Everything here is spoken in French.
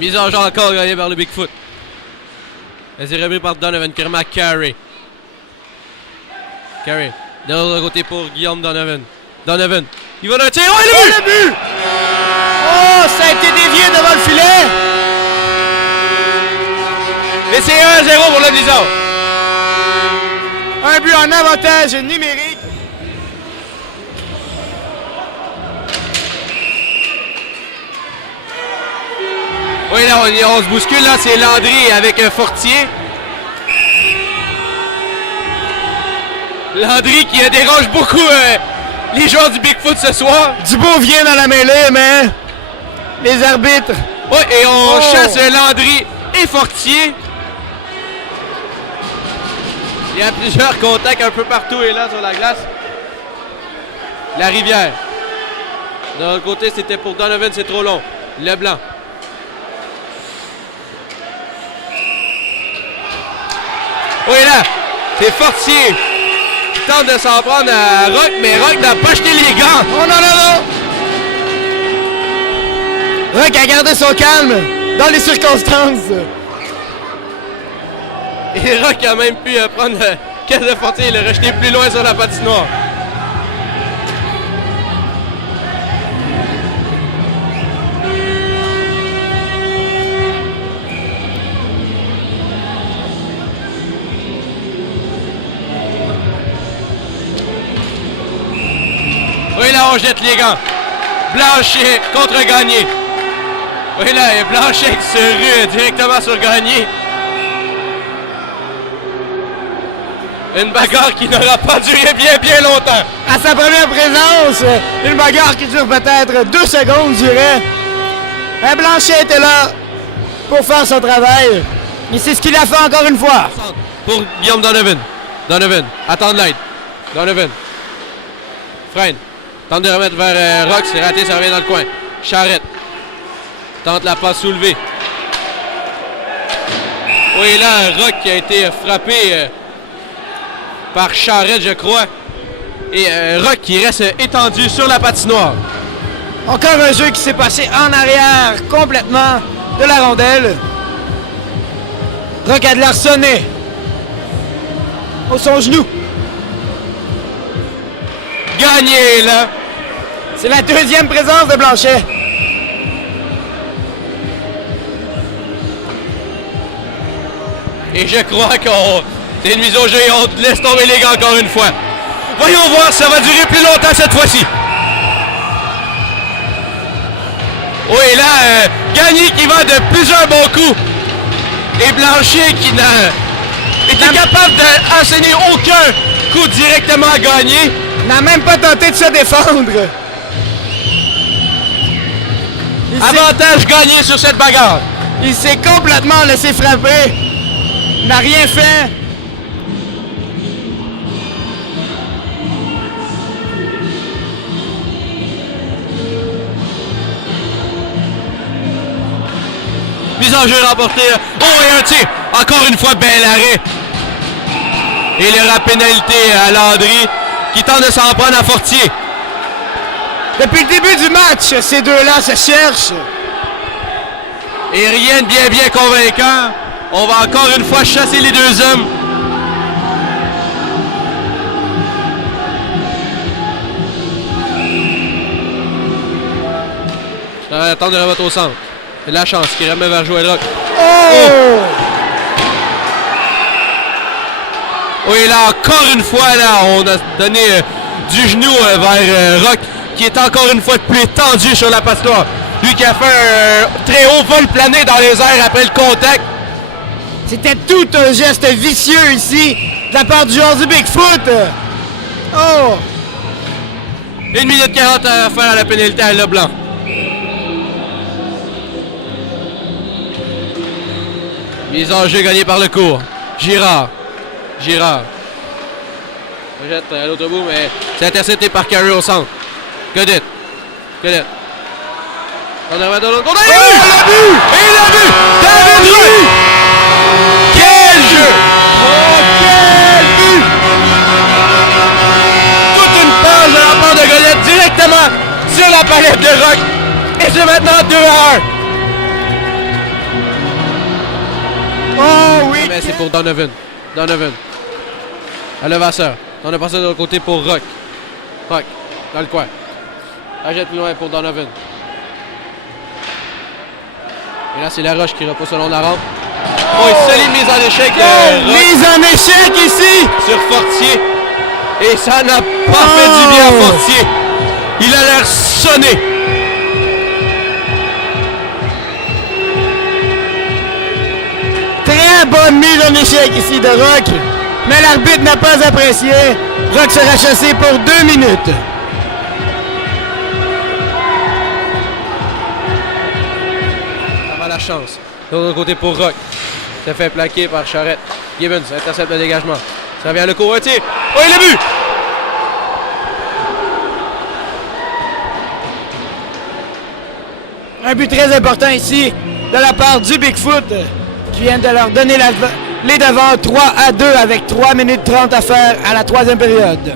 Mise en jeu encore gagnée par le Bigfoot. Elle est reprise par Donovan qui remet à Carey. Carey. De l'autre côté pour Guillaume Donovan. Donovan. Il va dans le tir. Oh, le but! Oh, ça a été dévié devant le filet! Et c'est 1-0 pour le Blizzard. Un but en avantage numérique. Oui, là, on se bouscule. Là, c'est Landry avec Fortier. Landry qui dérange beaucoup les joueurs du Bigfoot ce soir. Dubois vient dans la mêlée, mais les arbitres. Oui, et on chasse Landry et Fortier. Il y a plusieurs contacts un peu partout et là sur la glace. La Rivière. De l'autre côté, c'était pour Donovan, c'est trop long. Leblanc. Oui, là, c'est Fortier qui tente de s'en prendre à Rock, mais Rock n'a pas jeté les gants. Oh non, non, non! Rock a gardé son calme dans les circonstances. Et Rock a même pu prendre caisse de Fortier et le rejeter plus loin sur la patinoire. Oui, là, on jette les gants. Blanchet contre Gagné. Oui, là, Blanchet qui se rue directement sur Gagné. Une bagarre qui n'aura pas duré bien longtemps. À sa première présence, une bagarre qui dure peut-être 2 secondes, je dirais. Un Blanchet était là pour faire son travail. Et c'est ce qu'il a fait encore une fois. Pour Guillaume Donovan. Donovan, attend de l'aide. Donovan. Freine. Tente de remettre vers Rock, c'est raté, ça revient dans le coin. Charrette. Tente la passe soulevée. Oui, là, Rock qui a été frappé par Charrette, je crois. Et Rock qui reste étendu sur la patinoire. Encore un jeu qui s'est passé en arrière complètement de la rondelle. Rock a de l'air sonné au son genou. Gagné, là. C'est la deuxième présence de Blanchet. Et je crois qu'on c'est une mise au jeu et on laisse tomber les gars encore une fois. Voyons voir, ça va durer plus longtemps cette fois-ci. Oui, là, Gagné qui va de plusieurs bons coups. Et Blanchet qui n'a été capable d'enchaîner aucun coup directement à Gagné. N'a même pas tenté de se défendre. Avantage Gagné sur cette bagarre. Il s'est complètement laissé frapper. Il n'a rien fait. Mise en jeu remportée. Oh, et un tir. Encore une fois, bel arrêt. Et il y aura pénalité à Landry qui tente de s'en prendre à Fortier. Depuis le début du match, ces deux-là se cherchent. Et rien de bien convaincant. On va encore une fois chasser les deux hommes. Ça va attendre de remettre au centre. C'est la chance qui remet vers Joël Rock. Oh! Oui, là, encore une fois, là, on a donné du genou vers Rock, qui est encore une fois plus tendu sur la patinoire. Lui qui a fait un très haut vol plané dans les airs après le contact. C'était tout un geste vicieux ici, de la part du joueur du Bigfoot. Oh! 1 minute 40 à faire à la pénalité à Leblanc. Mise en jeu gagnée par le court. Girard. On jette à l'autre bout, mais c'est intercepté par Carey au centre. Godette. On remet de l'autre côté. Oh, le but! Et le but! David Roy! Quel jeu! Oh, quel but! Toute une passe de la part de Godette directement sur la palette de Rock. Et c'est maintenant 2-1. Oh oui! Mais c'est pour Donovan. Donovan. À Levasseur. On a passé de l'autre côté pour Rock. Rock. Dans le coin. La jette plus loin pour Donovan. Et là, c'est Laroche qui repousse selon la rampe. Oh, une solide mise en échec. Mise en échec ici! Sur Fortier. Et ça n'a pas fait du bien à Fortier. Il a l'air sonné. Très bonne mise en échec ici de Rock. Mais l'arbitre n'a pas apprécié. Rock sera chassé pour 2 minutes. Ça va la chance. De l'autre côté pour Rock. Ça fait plaquer par Charette. Gibbons intercepte le dégagement. Ça vient le courtier. Oh, il a bu! Un but très important ici de la part du Bigfoot qui vient de leur donner les devants 3-2 avec 3 minutes 30 à faire à la 3e période.